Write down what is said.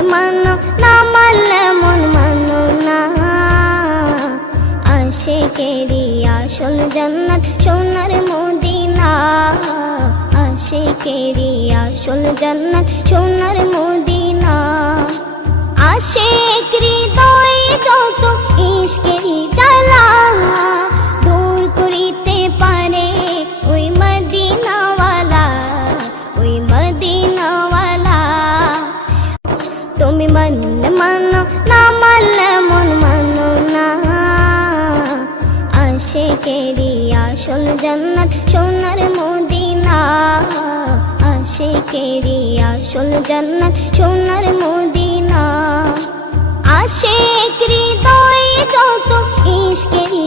মানলে মানো, না মানলে মন মানো না। আশিকেরি আসল জান্নাত সোনার মদিনা, আশিকেরি আসল জান্নাত সোনার মদিনা। আশিক হৃদয়ে যত ইশকেরি জ্বালা, দূর করিতে পারে ওই মদিনাওয়ালা, ওই মদিনাওয়ালা। তুমি মানলে মানো, না মানলে মন মানো না। আশিকেরি আসল জান্নাত সোনার মদিনা, আশিকেরি আসল জান্নাত সোনার মদিনা। আশিক হৃদয়ে যত ইশকেরি